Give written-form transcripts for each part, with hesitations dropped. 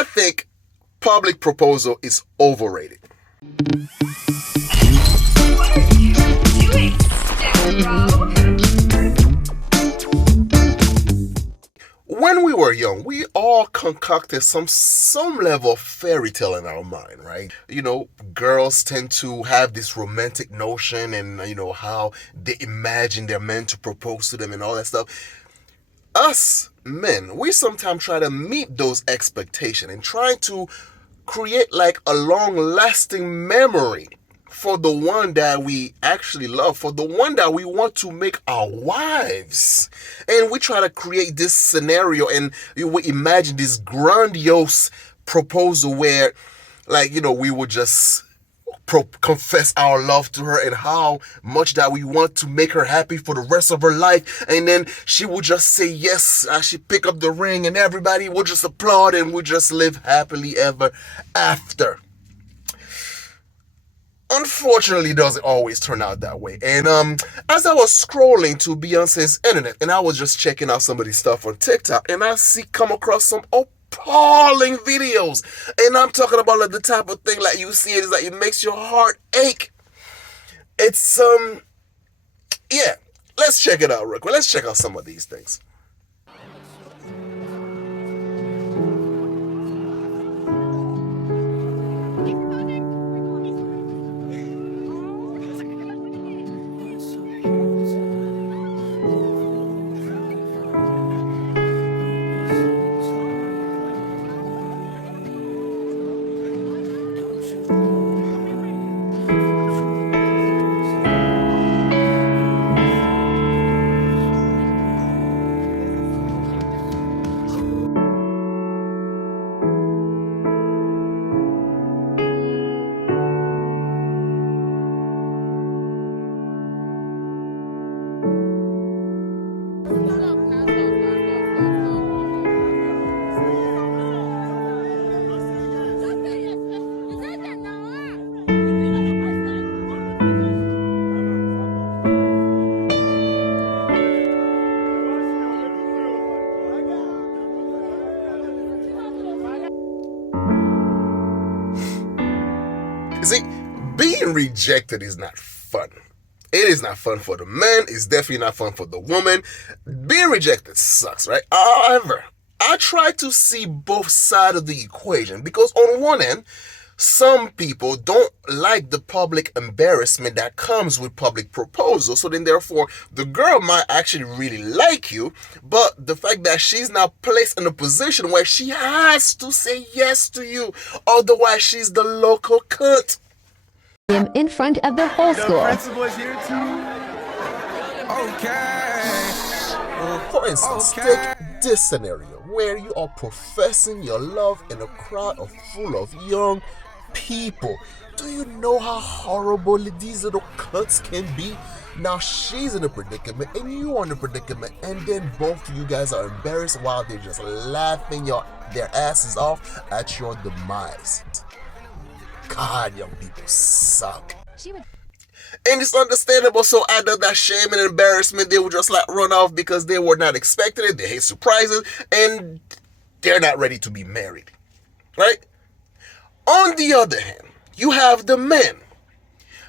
I think public proposal is overrated. What are you doing, Scarecrow? When we were young, we all concocted some level of fairy tale in our mind, right? Girls tend to have this romantic notion and how they imagine their men to propose to them and all that stuff. Us men, we sometimes try to meet those expectations and try to create like a long-lasting memory for the one that we actually love, for the one that we want to make our wives. And we try to create this scenario and we imagine this grandiose proposal where, we would just confess our love to her and how much that we want to make her happy for the rest of her life. And then she would just say yes as she pick up the ring and everybody would just applaud and would just live happily ever after. Unfortunately, it doesn't always turn out that way. And as I was scrolling to Beyonce's internet and I was just checking out some of this stuff on TikTok, and I come across some appalling videos. And I'm talking about like the type of thing like you see it is like it makes your heart ache. It's yeah. Let's check it out real quick. Let's check out some of these things. See, being rejected is not fun. It is not fun for the man. It's definitely not fun for the woman. Being rejected sucks, right? However, I try to see both sides of the equation because on one end, some people don't like the public embarrassment that comes with public proposal. So then therefore, the girl might actually really like you, but the fact that she's now placed in a position where she has to say yes to you, otherwise she's the local cunt. In front of the whole school. The principal is here too. Okay. For instance, take this scenario where you are professing your love in a crowd full of young people. Do you know how horrible these little cunts can be? Now she's in a predicament and you are in a predicament, and then both of you guys are embarrassed while they're just laughing their asses off at your demise. God, young people suck. And it's understandable, so out of that shame and embarrassment, they would just like run off because they were not expecting it, they hate surprises, and they're not ready to be married, right? On the other hand, you have the men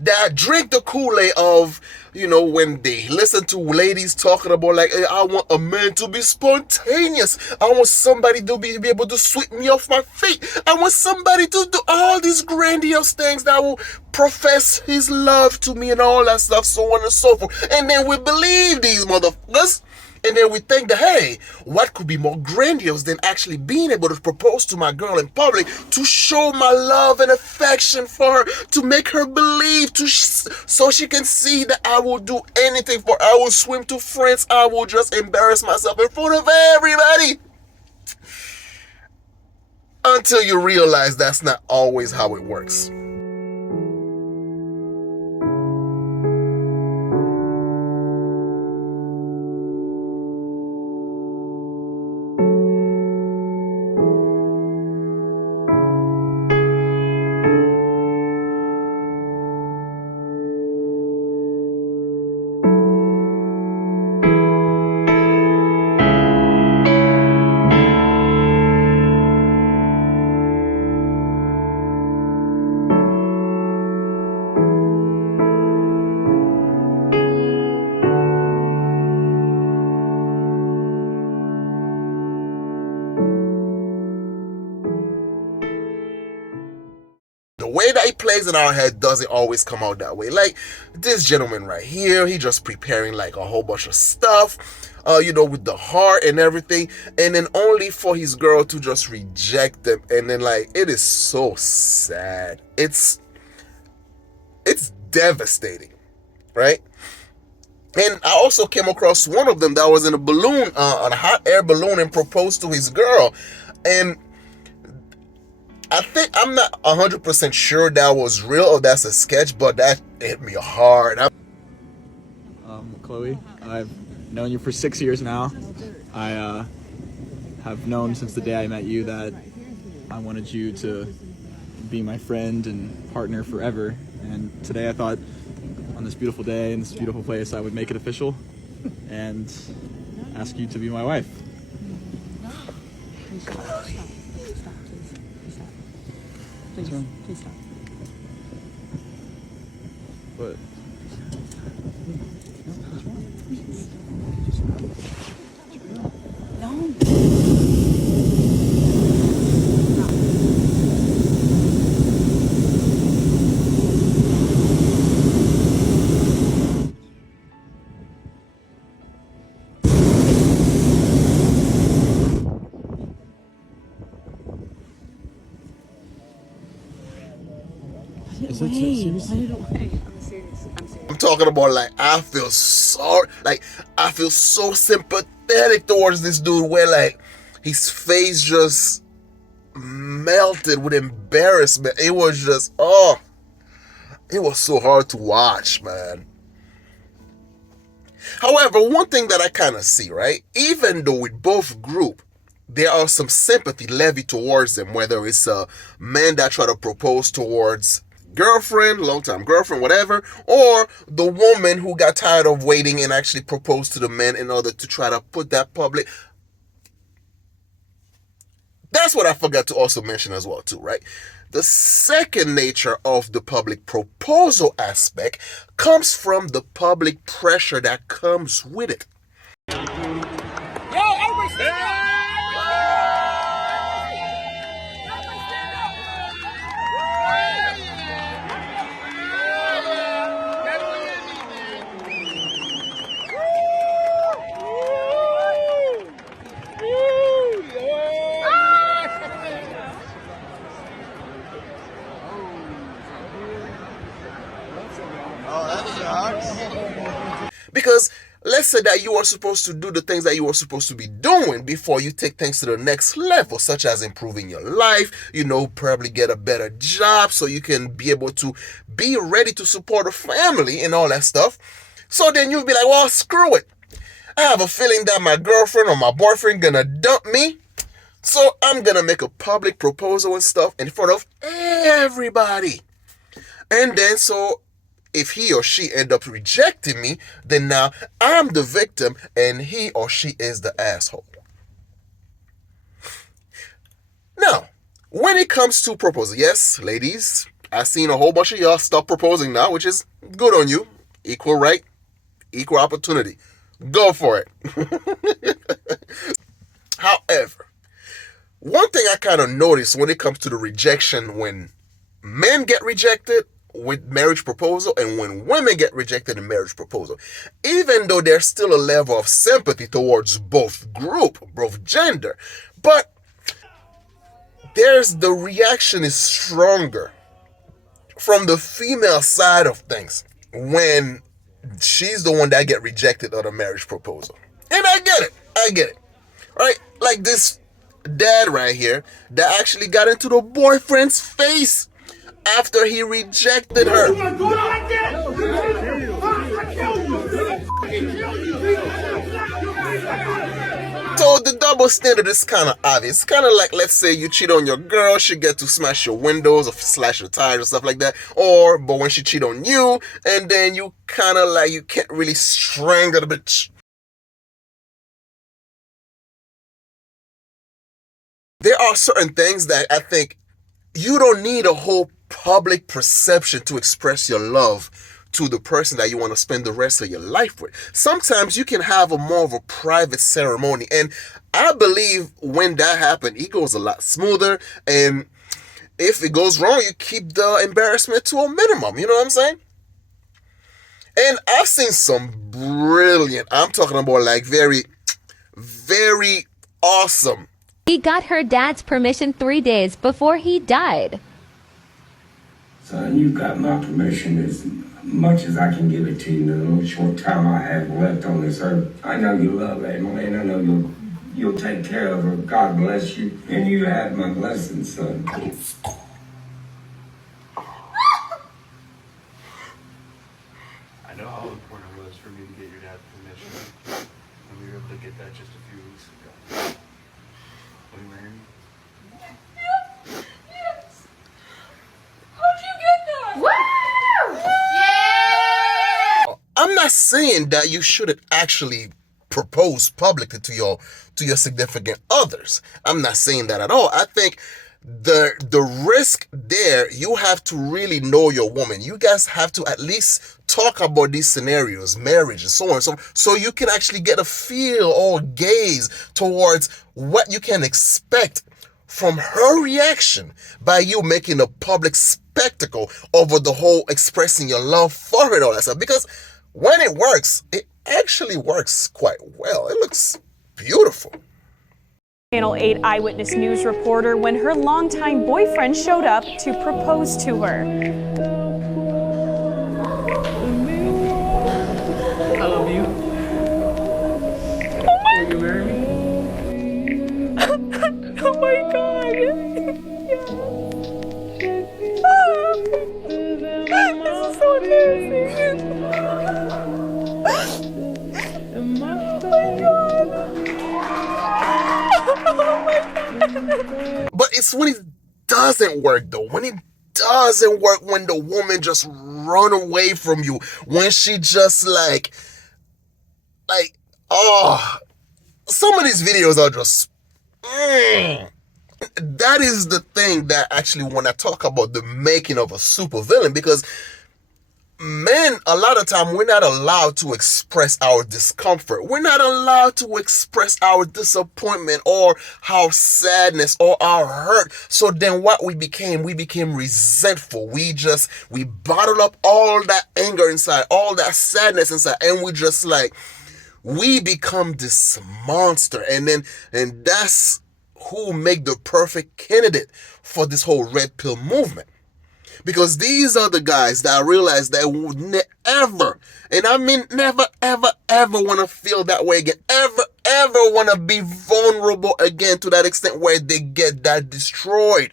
that drink the Kool-Aid of, when they listen to ladies talking about like, hey, I want a man to be spontaneous. I want somebody to be able to sweep me off my feet. I want somebody to do all these grandiose things that will profess his love to me and all that stuff, so on and so forth. And then we believe these motherfuckers. And then we think that, hey, what could be more grandiose than actually being able to propose to my girl in public, to show my love and affection for her, to make her believe, so she can see that I will do anything for her. I will swim to France. I will just embarrass myself in front of everybody. Until you realize that's not always how it works. way that he plays in our head doesn't always come out that way. Like this gentleman right here, he just preparing like a whole bunch of stuff, with the heart and everything, and then only for his girl to just reject them. And then like, it is so sad. It's devastating, right? And I also came across one of them that was in a balloon, a hot air balloon, and proposed to his girl. And I'm not 100% sure that was real or that's a sketch, but that hit me hard. Chloe, I've known you for 6 years now. I have known since the day I met you that I wanted you to be my friend and partner forever. And today I thought, on this beautiful day in this beautiful place, I would make it official and ask you to be my wife. Please stop. Please stop. What? Is that serious? I'm talking about like, I feel so sympathetic towards this dude, where like his face just melted with embarrassment. It was just, it was so hard to watch, man. However, one thing that I kind of see, right, even though with both group there are some sympathy levied towards them, whether it's a man that try to propose towards girlfriend, long-time girlfriend, whatever, or the woman who got tired of waiting and actually proposed to the man in order to try to put that public. That's what I forgot to also mention as well too, right? The second nature of the public proposal aspect comes from the public pressure that comes with it. Because let's say that you are supposed to do the things that you are supposed to be doing before you take things to the next level, such as improving your life, probably get a better job so you can be able to be ready to support a family and all that stuff. So then you'll be like, well, screw it. I have a feeling that my girlfriend or my boyfriend gonna dump me. So I'm gonna make a public proposal and stuff in front of everybody. And then so if he or she end up rejecting me, then now I'm the victim and he or she is the asshole. Now, when it comes to proposal, yes, ladies, I've seen a whole bunch of y'all stop proposing now, which is good on you. Equal right, equal opportunity. Go for it. However, one thing I kind of notice when it comes to the rejection, when men get rejected with marriage proposal and when women get rejected in marriage proposal, even though there's still a level of sympathy towards both group, both gender, but the reaction is stronger from the female side of things when she's the one that get rejected on a marriage proposal. And I get it, right? Like this dad right here that actually got into the boyfriend's face after he rejected her. So the double standard is kind of obvious. It's kind of like, let's say you cheat on your girl, she get to smash your windows or slash your tires or stuff like that. But when she cheat on you, and then you kind of like, you can't really strangle the bitch. There are certain things that I think you don't need a whole public perception to express your love to the person that you want to spend the rest of your life with. Sometimes you can have more of a private ceremony, and I believe when that happens, it goes a lot smoother, and if it goes wrong, you keep the embarrassment to a minimum. You know what I'm saying? And I've seen some brilliant, I'm talking about like very, very awesome. He got her dad's permission 3 days before he died. Son, you got my permission as much as I can give it to you in the little short time I have left on this earth. I know you love Emily, and I know you'll take care of her. God bless you. And you have my blessing, son. I know how important it was for me to get your dad's permission. And we were able to get that just a few weeks ago. Will you marry me? Yes. How'd you get that? Woo! Yeah! I'm not saying that you shouldn't actually propose publicly to your significant others. I'm not saying that at all. I think the risk there, you have to really know your woman. You guys have to at least talk about these scenarios, marriage and so on, so you can actually get a feel or gaze towards what you can expect from her reaction by you making a public spectacle over the whole expressing your love for her and all that stuff. Because when it works, it actually works quite well. It looks beautiful. Channel 8 Eyewitness News reporter when her longtime boyfriend showed up to propose to her. I love you. Will you marry me? Oh my God! This is so embarrassing. Oh my God. But it's when it doesn't work though. When it doesn't work, when the woman just run away from you, when she just like, oh, some of these videos are just, that is the thing that actually when I talk about the making of a supervillain, because men, a lot of time, we're not allowed to express our discomfort. We're not allowed to express our disappointment or our sadness or our hurt. So then what we became resentful. We bottled up all that anger inside, all that sadness inside, and we become this monster. And that's who make the perfect candidate for this whole red pill movement. Because these are the guys that realize they would never, and I mean never, ever, ever want to feel that way again. Ever want to be vulnerable again to that extent where they get that destroyed.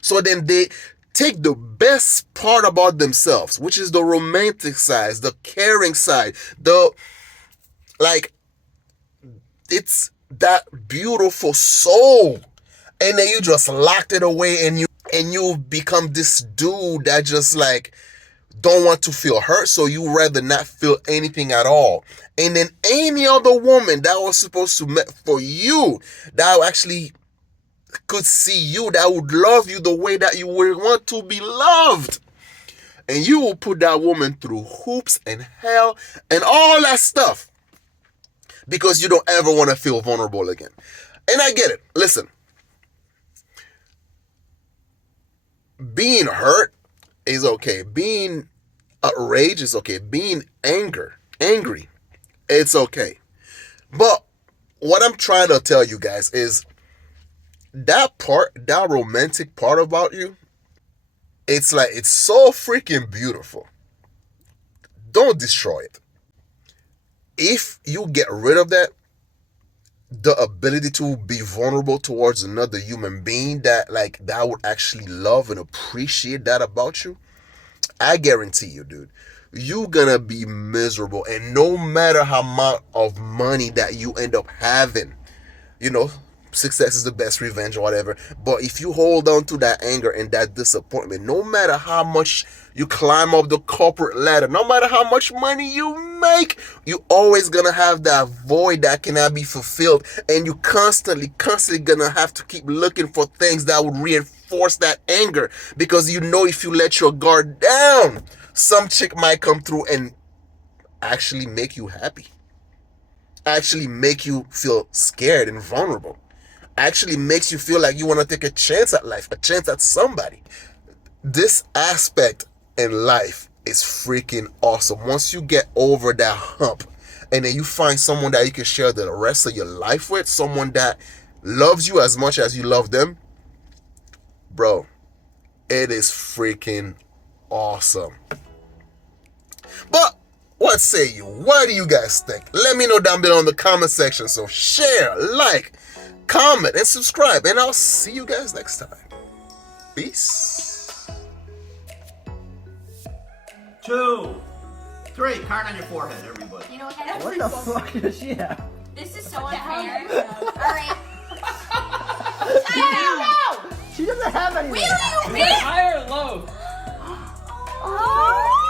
So then they take the best part about themselves, which is the romantic side, the caring side, it's that beautiful soul. And then you just locked it away and you become this dude that just don't want to feel hurt, so you rather not feel anything at all. And then any other woman that was supposed to meet for you, that actually could see you, that would love you the way that you would want to be loved, and you will put that woman through hoops and hell and all that stuff because you don't ever want to feel vulnerable again. And I get it. Listen, being hurt is okay. Being outraged is okay. Being angry, it's okay. But what I'm trying to tell you guys is that romantic part about you, it's so freaking beautiful. Don't destroy it. If you get rid of that, the ability to be vulnerable towards another human being that would actually love and appreciate that about you, I guarantee you, dude, you're gonna be miserable. And no matter how much of money that you end up having, success is the best revenge or whatever, but if you hold on to that anger and that disappointment, no matter how much you climb up the corporate ladder, no matter how much money you make, you always gonna have that void that cannot be fulfilled, and you constantly gonna have to keep looking for things that would reinforce that anger, because if you let your guard down, some chick might come through and actually make you happy, actually make you feel scared and vulnerable, actually makes you feel like you want to take a chance at life, a chance at somebody. This aspect in life is freaking awesome. Once you get over that hump and then you find someone that you can share the rest of your life with, someone that loves you as much as you love them, bro, it is freaking awesome. But what say you? What do you guys think? Let me know down below in the comment section. So share, like, comment, and subscribe. And I'll see you guys next time. Peace. 2, 3. Card on your forehead, everybody. You know what? What the fuck does she have? This is so unfair. Alright. She doesn't have any. Will you be? Higher or low? Oh.